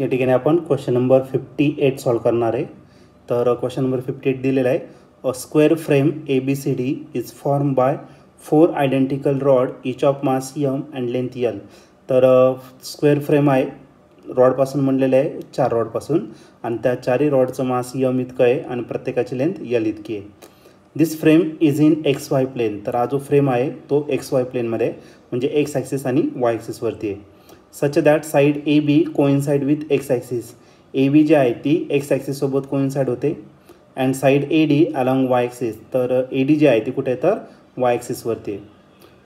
या ठिकाणी आपण क्वेश्चन नंबर 58 सॉल्व करणार आहे. तर क्वेश्चन नंबर 58 दिलेला आहे. A square frame ABCD is form by 4 identical rod each of mass M and length L. तर स्क्वेअर फ्रेम आहे, रॉडपासून बनलेलं आहे, 4 रॉडपासून, आणि त्या 4ही रॉडचं मास M इतकं आहे आणि प्रत्येकाची लेंथ L इतकी आहे. This frame is in XY plane. तर हा जो फ्रेम आहे तो XY प्लेनमध्ये म्हणजे एक्स ॲक्सिस आणि वाय ॲक्सिसवरती आहे. Such that side AB coincide with x axis. AB जी आहे ती एक्स ॲक्सिससोबत कोइन्साइड होते and side AD along y axis. तर AD जी आहे ती कुठे आहे तर वाय ॲक्सिसवरती आहे.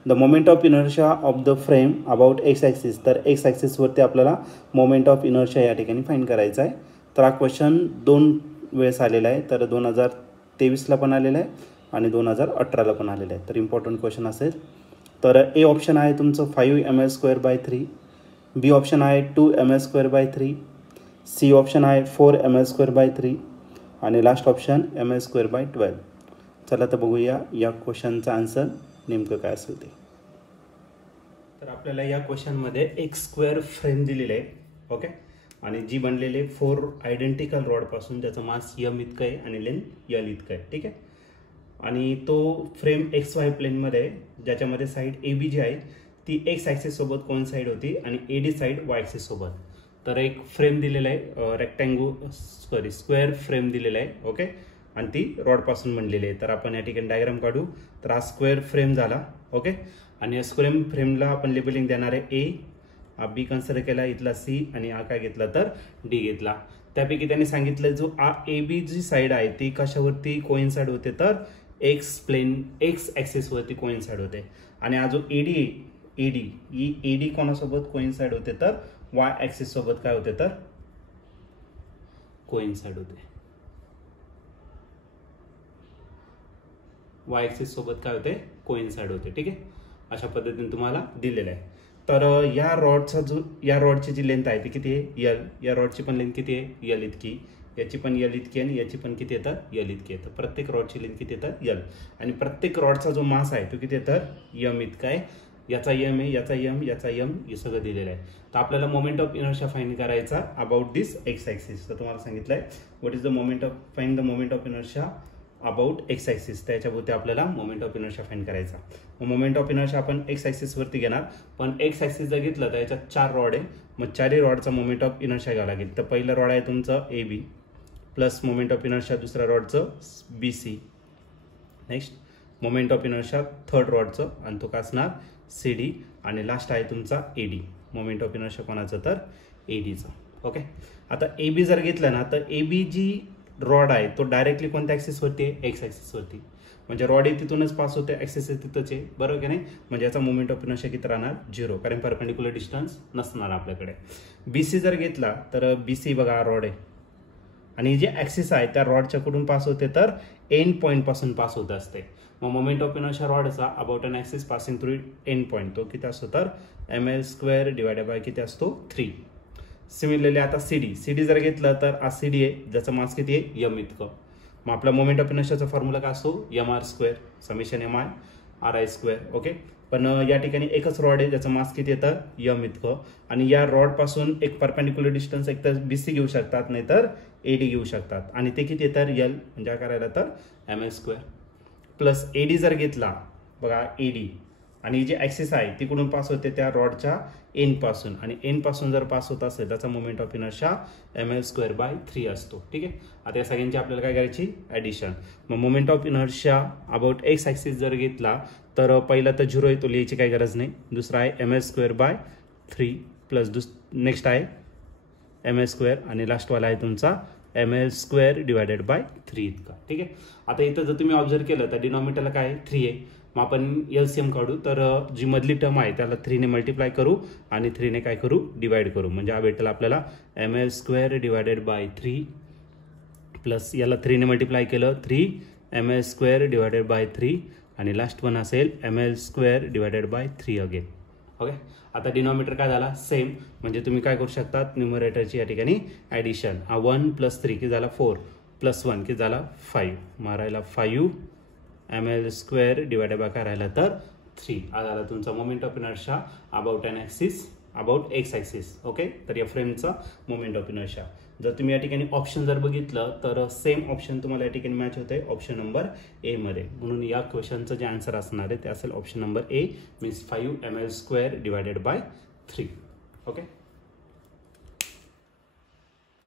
The moment of inertia of the frame about x axis. तर एक्स ॲक्सिसवरती आपल्याला मोमेंट ऑफ इनर्शिया या ठिकाणी फाईंड करायचा आहे. तर हा क्वेश्चन 2 वेळेस आलेला आहे. तर 2023ला पण आलेला आहे आणि 2018ला पण आलेला आहे. तर इम्पॉर्टंट क्वेश्चन असेल. तर ए ऑप्शन आहे तुमचं 5 ml²/3, बी ऑप्शन आहे 2 ml²/3, सी ऑप्शन आहे 4 ml²/3 आणि लास्ट ऑप्शन ml²/12. चला तर बघूया या क्वेश्चनचा आन्सर नेमकं काय असेल ते. तर आपल्याला या क्वेश्चनमध्ये एक स्क्वेअर फ्रेम दिलेलं आहे, ओके, आणि जी बनलेले 4 आयडेंटिकल रॉडपासून ज्याचं मास M इतकं आहे आणि लेंथ L इतकं आहे, ठीक आहे. आणि तो फ्रेम XY प्लेनमध्ये ज्याच्यामध्ये साईड AB जी आहे ती एक्स ॲक्सिससोबत कोइन्साइड होती आणि AD साईड वाय ॲक्सिससोबत. तर एक फ्रेम दिलेला आहे, स्क्वेअर फ्रेम दिलेला आहे, ओके, आणि ती रॉडपासून बनलेली आहे. तर आपण या ठिकाणी डायग्राम काढू. तर हा स्क्वेअर फ्रेम झाला, ओके, आणि या स्क्वेअर फ्रेमला आपण लेबलिंग देणार आहे A, हा B कन्सिडर केला, इथला C, आणि हा काय घेतला तर D घेतला. त्यापैकी त्यांनी सांगितलं जो AB जी साईड आहे ती कशावरती कोइन्साइड होते तर एक्स ॲक्सिसवरती कोइन्साइड होते. आणि हा जो AD कोणासोबत कोइन्साइड होते तर वाय ॲक्सिस सोबत काय होते तर कोइन्साइड होते. वाय ॲक्सिस सोबत काय होते कोइन्साइड होते, ठीक आहे. अशा पद्धतीने तुम्हाला दिलेलं आहे. तर या रॉडची जी लेंथ आहे ती किती आहे L. या रॉडची पण लेंथ किती आहे L इतकी, याची पण L इतकी आणि याची पण किती येतं L इतकी येतं. प्रत्येक रॉडची लेंथ किती येतं L, आणि प्रत्येक रॉडचा जो मास आहे तो किती येतं M इतका आहे. याचा M आहे, याचा M हे सगळं दिलेलं आहे. तर आपल्याला मोमेंट ऑफ इनर्शिया फाइंड करायचा अबाउट दिस एक्स ॲक्सिस. तर तुम्हाला सांगितलंय what is the moment of find the moment of inertia about x axis. त्याच्याभोवती आपल्याला मोमेंट ऑफ इनर्शिया फाइंड करायचा. मग मोमेंट ऑफ इनर्शिया आपण एक्स ॲक्सिसवरती घेणार, पण एक्स ॲक्सिस जर घेतलं तर याच्यात 4 रॉड आहे. मग 4ही रॉडचा मोमेंट ऑफ इनर्शिया घ्यावा लागेल. तर पहिलं रॉड आहे तुमचं AB plus moment of inertia दुसऱ्या रॉडचं BC, next moment of inertia third रॉडचं आणि तो का असणार CD, आणि लास्ट आहे तुमचा AD. मोमेंट ऑफ इनर्शिया कोणाचं तर ADचं, ओके. आता AB जर घेतलं ना तर AB जी रॉड आहे तो डायरेक्टली कोणत्या ॲक्सिसवरती आहे एक्स ॲक्सिसवरती, म्हणजे रॉड आहे तिथूनच पास होते, ॲक्सिस आहे तिथंच आहे, बरोबर की नाही. म्हणजे याचा मोमेंट ऑफ इनर्शिया किती राहणार 0, कारण परपेंडिक्युलर डिस्टन्स नसणार आपल्याकडे. BC जर घेतला तर BC बघा रॉड आहे आणि जे ॲक्सिस आहे त्या रॉडच्या कुठून पास होते तर एंड पॉईंट पासून पास होत असते. मग मोमेंट ऑफ इनर्शिया रॉडचा about an axis passing through end point तो किती असतो तर ml² किती असतो 3. सिमिलरली आता CD जर घेतलं तर हा CD आहे ज्याचं मास किती आहे M इतकं. मग आपला मोमेंट ऑफ इनर्शियाचा फॉर्म्युला काय असतो mr² summation MI RI², okay. पण या ठिकाणी एकच रॉड आहे ज्याचं मास किती येतं M इतकं, आणि या रॉडपासून एक परपेंडिक्युलर डिस्टन्स एक तर BC घेऊ शकतात नाहीतर AD घेऊ शकतात, आणि ते किती येतं L, म्हणजे करायला तर ml² प्लस AD जर घेतला बघा AD, आणि जे ॲक्सिस आहे ती कुठून पास होते त्या रॉडच्या एंडपासून, आणि एंडपासून जर पास होत असेल त्याचा मोमेंट ऑफ इनर्शिया ml²/3 असतो, ठीक आहे. आता या सगळ्यांची आपल्याला काय करायची ॲडिशन. मग moment of inertia about x axis जर घेतला तर पहिला तर 0 आहे, तो लिहायची काही गरज नाही. दुसरा आहे ml²/3 प्लस नेक्स्ट आहे ml², आणि लास्टवाला आहे तुमचा ml²/3 इतका, ठीक आहे. आता इथं जर तुम्ही ऑब्झर्व केलं तर डिनॉमिनेटरला काय आहे 3 आहे. मग आपण LCM काढू, तर जी मधली टर्म आहे त्याला 3 ने मल्टिप्लाय करू आणि 3 ने काय करू डिवाइड करू, म्हणजे हा भेटेल आपल्याला ml²/3 प्लस याला 3 ने मल्टिप्लाय केलं 3 ml²/3, आणि लास्ट वन असेल ml²/3 अगेन, ओके. आता डिनॉमिनेटर काय झाला सेम, म्हणजे तुम्ही काय करू शकता न्यूमरेटरची या ठिकाणी ॲडिशन. हा 1 + 3 किती झाला 4 + 1 किती झाला 5, मारायला 5 ml² काय राहिला तर 3. हा झाला तुमचा moment of inertia about an axis about x axis. Okay, तर या फ्रेमचा मोमेंट ऑफ इनर्शिया. जर तुम्ही या ठिकाणी ऑप्शन जर बघितलं तर सेम ऑप्शन तुम्हाला या ठिकाणी मॅच होते ऑप्शन नंबर ए मध्ये. म्हणून या क्वेश्चनचं जे आन्सर असणार आहे ते असेल option number A, means 5 ml² divided by 3. Okay.